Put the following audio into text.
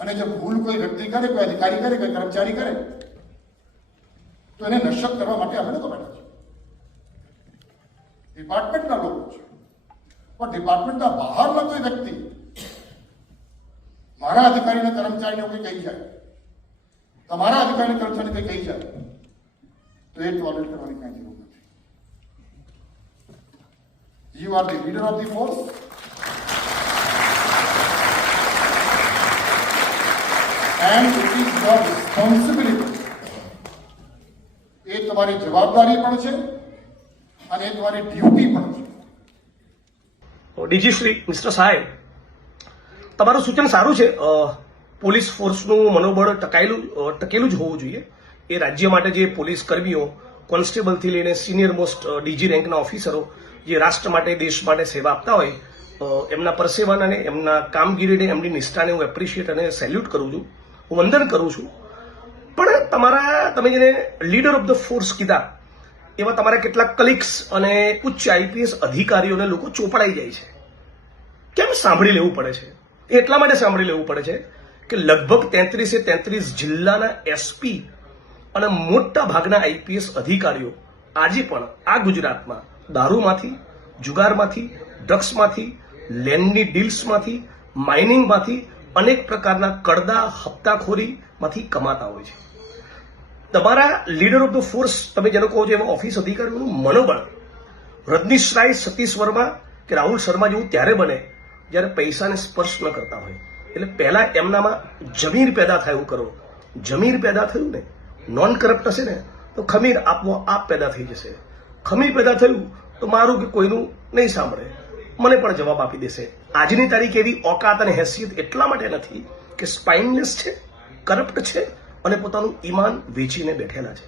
અને જો ભૂલ કોઈ વ્યક્તિ કરે, કોઈ અધિકારી કરે, કોઈ કર્મચારી કરે તો એને નશ્યત કરવા માટે અમે લોકો બેઠા છીએ. ડિપાર્ટમેન્ટના લોકો છે, પણ ડિપાર્ટમેન્ટના બહારના કોઈ વ્યક્તિ મારા અધિકારીના કર્મચારીને કોઈ કહી જાય, તમારા અધિકારીના કર્મચારીને કોઈ કહી જાય તો એ ટોલરેટ કરવાની કાંઈ જરૂર નથી. You are the leader of the force. And it is your responsibility. એ તમારી જવાબદારી પણ છે અને એ તમારી ડ્યુટી પણ છે. ડીજી શ્રી મિસ્ટર સાહેબ, તમારું સૂચન સારું છે. પોલીસ ફોર્સનું મનોબળ ટકેલું જ હોવું જોઈએ. એ રાજ્ય માટે જે પોલીસ કર્મીઓ, કોન્સ્ટેબલથી લઈને સિનિયર મોસ્ટ ડીજી રેન્કના ઓફિસરો જે રાષ્ટ્ર માટે, દેશ માટે સેવા આપતા હોય, એમના પરસેવાને અને એમના કામગીરીને, એમની નિષ્ઠાને હું એપ્રિશિએટ અને સેલ્યુટ કરું છું, હું વંદન કરું છું. પણ તમે જેને લીડર ઓફ ધ ફોર્સ કીધા, એવા તમારા કેટલાક કલીગ્સ અને ઉચ્ચ આઈપીએસ અધિકારીઓને લોકો ચોપડાઈ જાય છે. કેમ સાંભળી લેવું પડે છે? એટલા માટે સાંભળી લેવું પડે છે કે લગભગ 33 જિલ્લાના એસપી અને મોટા ભાગના આઈપીએસ અધિકારીઓ આજે પણ આ ગુજરાતમાં દારૂમાંથી, જુગારમાંથી, ડ્રગ્સમાંથી, લેન્ડની ડીલ્સમાંથી, માઇનિંગમાંથી, અનેક પ્રકારના કડદા હપ્તાખોરીમાંથી કમાતા હોય છે. તમારા લીડર ઓફ ધ ફોર્સ, તમે જેને કહો છો એવા ઓફિસ અધિકારીઓનું મનોબળ રજનીશ રાય, સતીશ વર્મા કે રાહુલ શર્મા જેવું ત્યારે બને જ્યારે પૈસાને સ્પર્શ ન કરતા હોય. એટલે પહેલા એમનામાં જમીર પેદા થાય એવું કરો. જમીર પેદા થયું ને, નોન કરપ્ટ હશે ને તો ખમીર આપોઆપ પેદા થઈ જશે. ખમીર પેદા થયું તો મારું કે કોઈનું નહીં સાંભળે, મને પણ જવાબ આપી દેશે. આજની તારીખ એવી ઓકાત અને હેસિયત એટલા માટે નથી કે સ્પાઇનલેસ છે, કરપ્ટ છે અને પોતાનું ઈમાન વેચીને બેઠેલા છે.